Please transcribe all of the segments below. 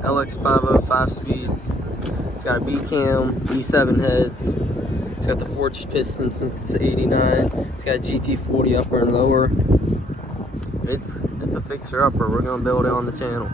LX50 5-speed. It's got a B-cam, B7 heads. It's got the forged piston since it's 89. It's got GT40 upper and lower. It's a fixer-upper. We're gonna build it on the channel.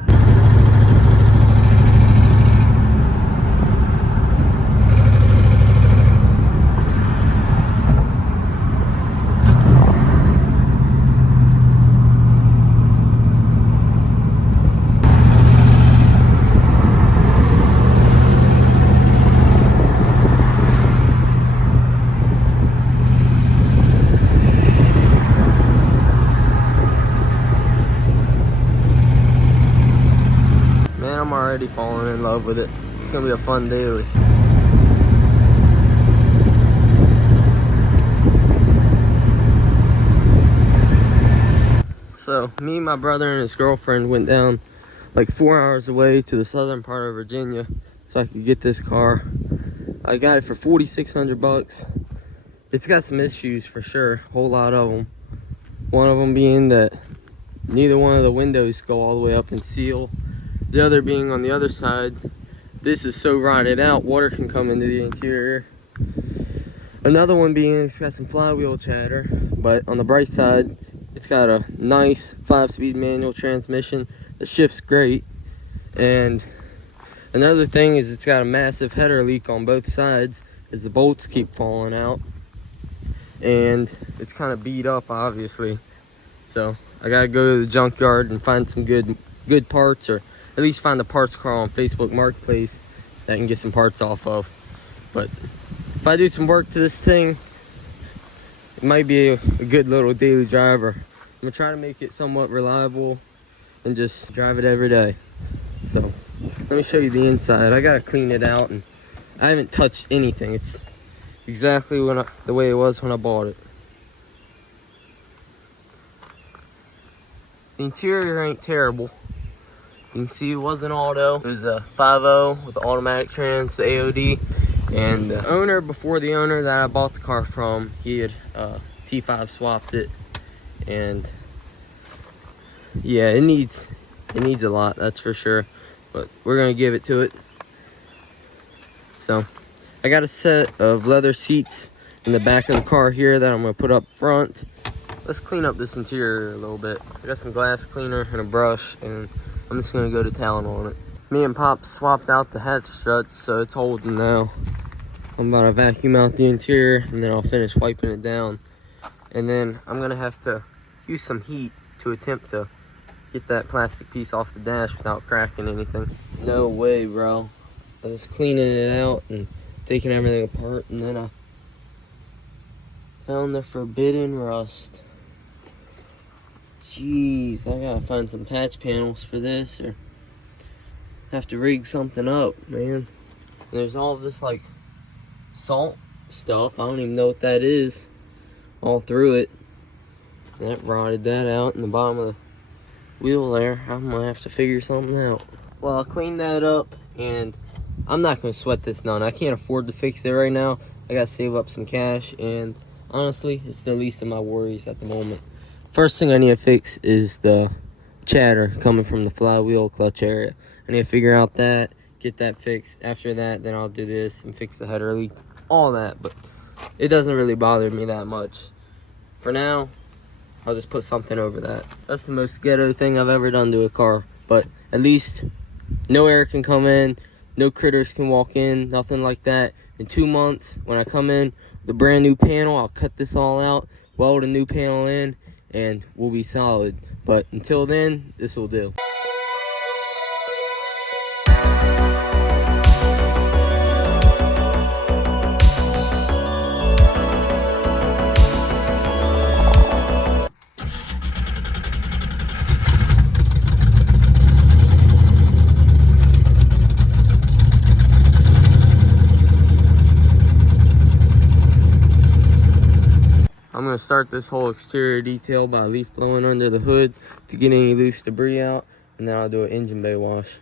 I'm already falling in love with it. It's gonna be a fun daily. So me and my brother and his girlfriend went down like 4 hours away to the southern part of Virginia so I could get this car. I got it for 4,600 bucks. It's got some issues for sure, a whole lot of them. One of them being that neither one of the windows go all the way up and seal. The other being on the other side, this is so rotted out, water can come into the interior. Another one being it's got some flywheel chatter, but on the bright side, it's got a nice 5-speed manual transmission that shifts great. And another thing is it's got a massive header leak on both sides as the bolts keep falling out. And it's kind of beat up, obviously. So I gotta go to the junkyard and find some good parts, or at least find the parts car on Facebook Marketplace that I can get some parts off of. But if I do some work to this thing, it might be a good little daily driver. I'm gonna try to make it somewhat reliable and just drive it every day. So let me show you the inside. I gotta clean it out, and I haven't touched anything. It's exactly the way it was when I bought it. The interior ain't terrible. You can see it was an auto. It was a 5.0 with the automatic trans, the AOD. And the owner, before the owner that I bought the car from, he had T5 swapped it. And yeah, it needs a lot, that's for sure. But we're gonna give it to it. So I got a set of leather seats in the back of the car here that I'm gonna put up front. Let's clean up this interior a little bit. I got some glass cleaner and a brush, and I'm just gonna go to town on it. Me and Pop swapped out the hatch struts, so it's holding now. I'm about to vacuum out the interior, and then I'll finish wiping it down. And then I'm gonna have to use some heat to attempt to get that plastic piece off the dash without cracking anything. No way, bro. I was cleaning it out and taking everything apart, and then I found the forbidden rust. Jeez, I gotta find some patch panels for this, or have to rig something up, man. And there's all this like salt stuff. I don't even know what that is. All through it. And that rotted that out in the bottom of the wheel there. I'm gonna have to figure something out. Well, I'll clean that up, and I'm not gonna sweat this none. I can't afford to fix it right now. I gotta save up some cash, and honestly, it's the least of my worries at the moment. First thing I need to fix is the chatter coming from the flywheel clutch area. I need to figure out that, get that fixed. After that, then I'll do this and fix the header leak, all that. But it doesn't really bother me that much. For now, I'll just put something over that. That's the most ghetto thing I've ever done to a car. But at least no air can come in, no critters can walk in, nothing like that. In 2 months, when I come in with a brand new panel, I'll cut this all out, weld a new panel in, and we'll be solid. But until then, this will do. I'm going to start this whole exterior detail by leaf blowing under the hood to get any loose debris out, and then I'll do an engine bay wash.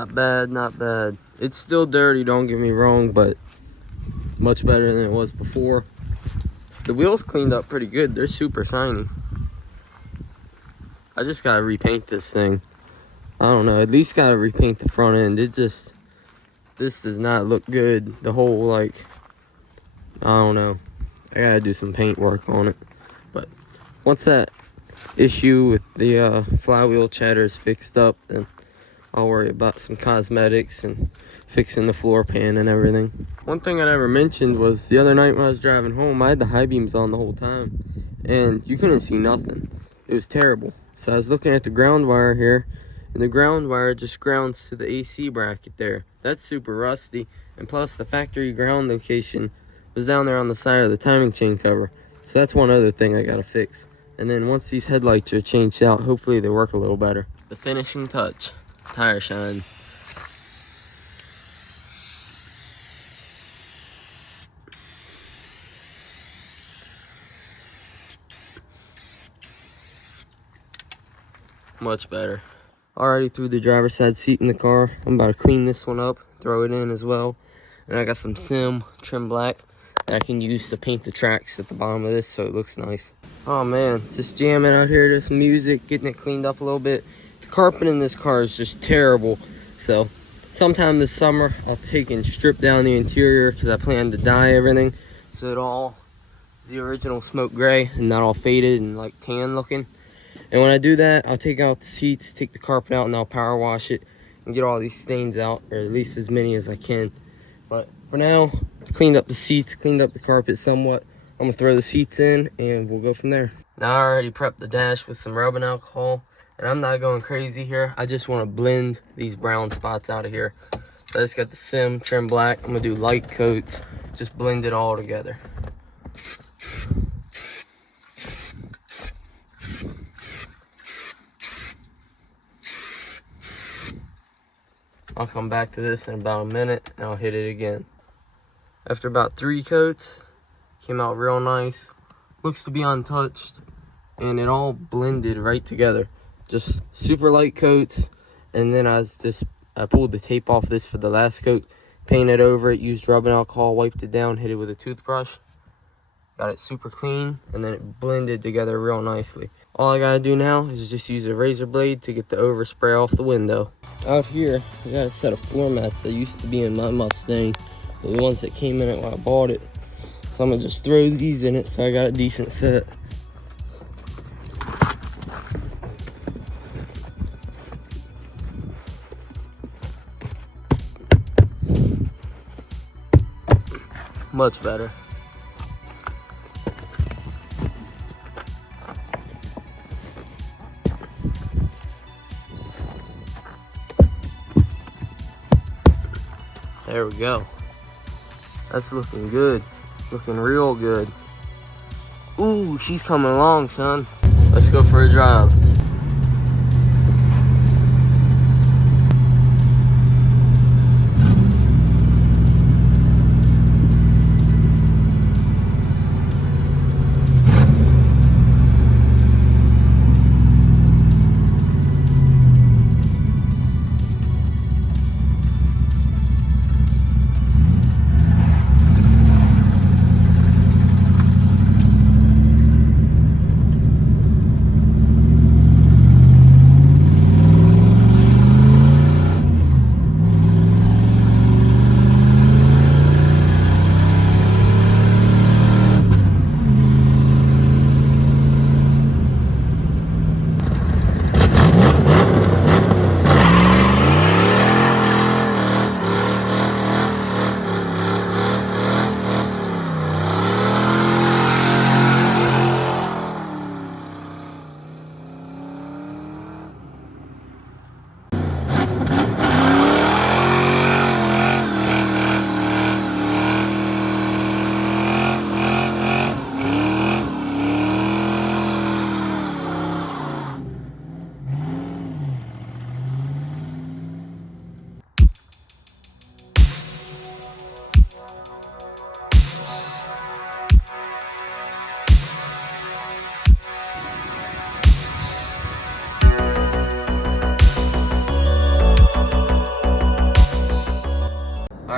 Not bad, not bad. It's still dirty, don't get me wrong, but much better than it was before. The wheels cleaned up pretty good. They're super shiny. I just gotta repaint this thing. I don't know, at least gotta repaint the front end. This does not look good. The whole, like, I don't know. I gotta do some paint work on it. But once that issue with the flywheel chatter is fixed up, then I'll worry about some cosmetics and fixing the floor pan and everything. One thing I never mentioned was the other night when I was driving home, I had the high beams on the whole time, and you couldn't see nothing. It was terrible. So I was looking at the ground wire here, and the ground wire just grounds to the AC bracket there. That's super rusty, and plus the factory ground location was down there on the side of the timing chain cover. So that's one other thing I gotta fix. And then once these headlights are changed out, hopefully they work a little better. The finishing touch, tire shine. Much better. Already threw the driver's side seat in the car. I'm about to clean this one up, throw it in as well. And I got some Sim trim black that I can use to paint the tracks at the bottom of this so it looks nice. Oh man, just jamming out here to some music, getting it cleaned up a little bit. The carpet in this car is just terrible. So sometime this summer, I'll take and strip down the interior because I plan to dye everything so it all is the original smoke gray and not all faded and like tan looking. And when I do that, I'll take out the seats, take the carpet out, and I'll power wash it and get all these stains out, or at least as many as I can. But for now, I cleaned up the seats, cleaned up the carpet somewhat. I'm gonna throw the seats in and we'll go from there. Now I already prepped the dash with some rubbing alcohol, and I'm not going crazy here. I just wanna blend these brown spots out of here. So I just got the Sim trim black. I'm gonna do light coats, just blend it all together. I'll come back to this in about a minute and I'll hit it again. After about 3 coats, came out real nice. Looks to be untouched, and it all blended right together. Just super light coats, and then I pulled the tape off this for the last coat, painted over it, used rubbing alcohol, wiped it down, hit it with a toothbrush. Got it super clean, and then it blended together real nicely. All I gotta do now is just use a razor blade to get the overspray off the window. Out here, I got a set of floor mats that used to be in my Mustang, the ones that came in it when I bought it. So I'm gonna just throw these in it so I got a decent set. Much better. There we go. That's looking good. Looking real good. Ooh, she's coming along, son. Let's go for a drive.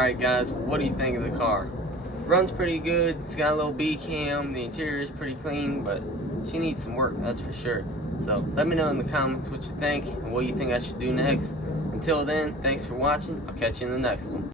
Alright guys, what do you think of the car? Runs pretty good, it's got a little B cam, the interior is pretty clean, but she needs some work, that's for sure. So let me know in the comments what you think and what you think I should do next. Until then, thanks for watching, I'll catch you in the next one.